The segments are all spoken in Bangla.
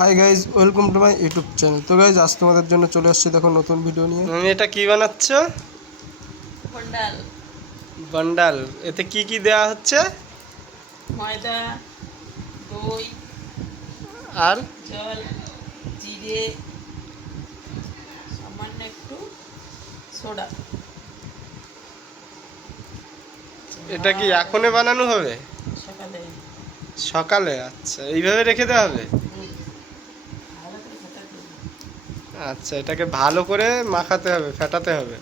Hi guys, welcome to my YouTube channel. তো গাইজ, আজ তোমাদের জন্য চলে আসছি দেখো নতুন ভিডিও নিয়ে। আমি এটা কি বানাচ্ছ? বন্ডাল। বান্ডাল। এতে কি কি দেয়া হচ্ছে? ময়দা, দই, আর জল, জিরে, সামান্য একটু সোডা। এটা কি এখনই বানানো হবে? সকালে সকালে? আচ্ছা, এইভাবে রেখে দেওয়া হবে। ভালো করে ফেটাতে হবে। আচ্ছা, এটাকে ভালো করে মাখাতে হবে, ফেটাতে হবে।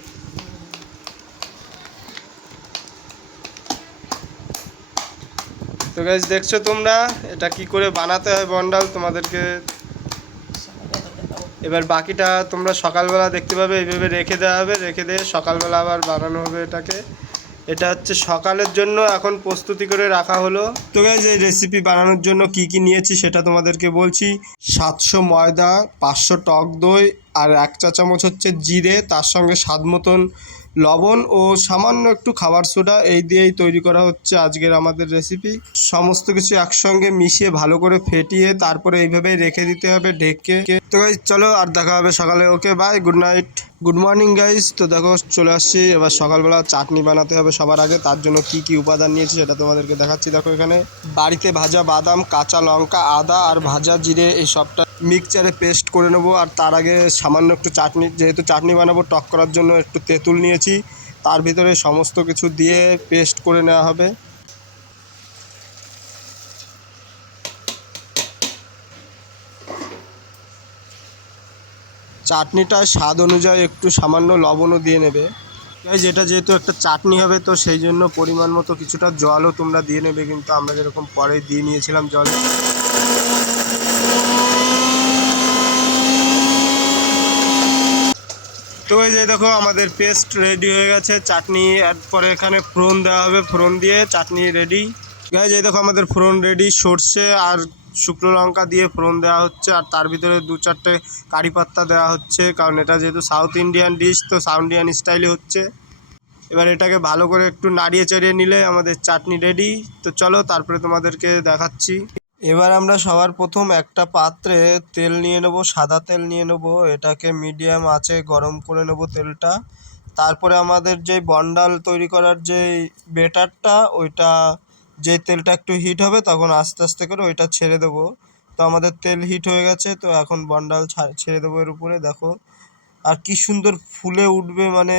তো গাইজ, দেখছো তোমরা এটা কি করে বানাতে হয় বন্ডাল, তোমাদেরকে সকালবেলা দেখাবো। এবার বাকিটা তোমরা সকালবেলা দেখতে পাবে। এইভাবে রেখে দেওয়া হবে, রেখে দিয়ে সকালবেলা আবার বানানো হবে এটাকে। এটা হচ্ছে সকালের জন্য এখন প্রস্তুতি করে রাখা হলো। তো গাইজ, এই রেসিপি বানানোর জন্য কি কি নিয়েছি সেটা তোমাদেরকে বলছি। 700 ময়দা, 500 টক দই, আর 1 চা চামচ হচ্ছে জিরে, তার সঙ্গে স্বাদ মতন লবণ ও সামান্য একটু খাবার সোডা। এই দিয়েই তৈরি করা হচ্ছে আজকের আমাদের রেসিপি। সমস্ত কিছু একসঙ্গে মিশিয়ে ভালো করে ফেটিয়ে তারপরে এইভাবেই রেখে দিতে হবে ঢেকে। তো গাইজ চলো, আর দেখা হবে সকালে। Okay bye, good night, good morning guys. তো দেখো চলে আসছি এবার সকালবেলা চাটনি বানাতে হবে সবার আগে। তার জন্য কি কি উপাদান নিয়েছি সেটা তোমাদেরকে দেখাচ্ছি। দেখো এখানে বাড়িতে ভাজা বাদাম, কাঁচা লঙ্কা, আদা আর ভাজা জিরে, এই সবটা মিক্সচারে পেস্ট করে নেবো। আর তার আগে সামান্য একটু চাটনি, যেহেতু চাটনি বানাবো টক করার জন্য একটু তেঁতুল নিয়েছি, তার ভিতরে সমস্ত কিছু দিয়ে পেস্ট করে নেওয়া হবে। চাটনিটা স্বাদ অনুযায়ী একটু সামান্য লবণও দিয়ে নেবে। যেটা যেহেতু একটা চাটনি হবে, তো সেই জন্য পরিমাণ মতো কিছুটা জলও তোমরা দিয়ে নেবে, কিন্তু আমরা যেরকম পরে দিয়ে নিয়েছিলাম জল। তো এই যে দেখো আমাদের পেস্ট রেডি হয়ে গেছে চাটনি। এরপরে এখানে ফোড়ন দেওয়া হবে, ফোড়ন দিয়ে চাটনি রেডি। গাইজ, এই দেখো আমাদের ফোড়ন রেডি। সর্ষে আর শুকনো লঙ্কা দিয়ে ফোড়ন দেওয়া হচ্ছে, আর তার ভিতরে 2-4টে কারি পাত্তা দেওয়া হচ্ছে, কারণ এটা যেহেতু সাউথ ইন্ডিয়ান ডিশ, তো সাউথ ইন্ডিয়ান স্টাইলে হচ্ছে। এবার এটাকে ভালো করে একটু নাড়িয়ে চাড়িয়ে নিলে আমাদের চাটনি রেডি। তো চলো তারপরে তোমাদেরকে দেখাচ্ছি। এবার আমরা সবার প্রথম একটা পাত্রে তেল নিয়ে নেব, সাদা তেল নিয়ে নেব। এটাকে মিডিয়াম আঁচে গরম করে নেব তেলটা। তারপরে আমাদের যে বন্ডাল তৈরি করার যে বেটারটা, ওইটা যে তেলটা একটু হিট হবে তখন আস্তে আস্তে করে ওইটা ছেড়ে দেবো। তো আমাদের তেল হিট হয়ে গেছে, তো এখন বন্ডাল ছেড়ে দেবো এর উপরে। দেখো আর কি সুন্দর ফুলে উঠবে, মানে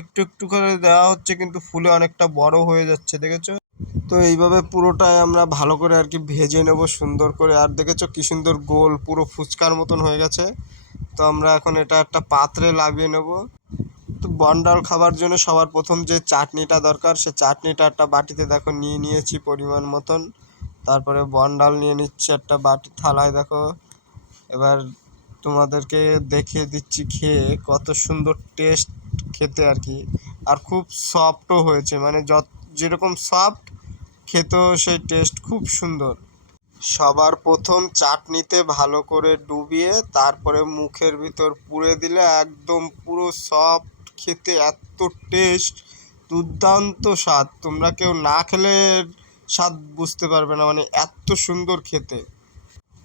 একটু একটু করে দেওয়া হচ্ছে কিন্তু ফুলে অনেকটা বড় হয়ে যাচ্ছে, দেখেছো? তো এইভাবে পুরোটাই আমরা ভালো করে আর কি ভেজে নেব সুন্দর করে। আর দেখেছো কি সুন্দর গোল পুরো ফুচকার মতন হয়ে গেছে। তো আমরা এখন এটা একটা পাত্রে লাগিয়ে নেব। তো বন্ডাল খাবার জন্য সবার প্রথম যে চাটনিটা দরকার, সে চাটনিটা একটা বাটিতে দেখো নিয়ে নিয়েছি পরিমাণ মতন। তারপরে বন্ডাল নিয়ে নিচ্ছি একটা বাটি থালায়, দেখো। এবার তোমাদেরকে দেখিয়ে দিচ্ছি খেয়ে কত সুন্দর টেস্ট খেতে আর কি। আর খুব সফটও হয়েছে, মানে যেরকম সফট খেতেও সেই টেস্ট খুব সুন্দর। সবার প্রথম চাটনিতে ভালো করে ডুবিয়ে তারপরে মুখের ভিতর পুরে দিলে একদম পুরো সফট, খেতে এত টেস্ট, দুর্দান্ত স্বাদ। তোমরা কেউ না খেলে স্বাদ বুঝতে পারবে না, মানে এত সুন্দর খেতে।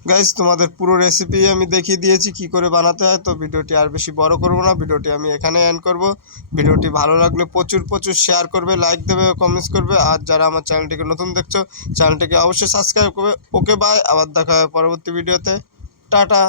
গাইজ, তোমাদের পুরো রেসিপি আমি দেখিয়ে দিয়েছি কি করে বানাতে হয়। তো ভিডিওটি আর বেশি বড় করব না, ভিডিওটি আমি এখানে এন্ড করব। ভিডিওটি ভালো লাগলে প্রচুর প্রচুর শেয়ার করবে, লাইক দেবে, কমেন্টস করবে। আর যারা আমার চ্যানেলটিকে নতুন দেখছো, চ্যানেলটিকে অবশ্যই সাবস্ক্রাইব করবে। ওকে বাই, আবার দেখা হবে পরবর্তী ভিডিওতে। টাটা।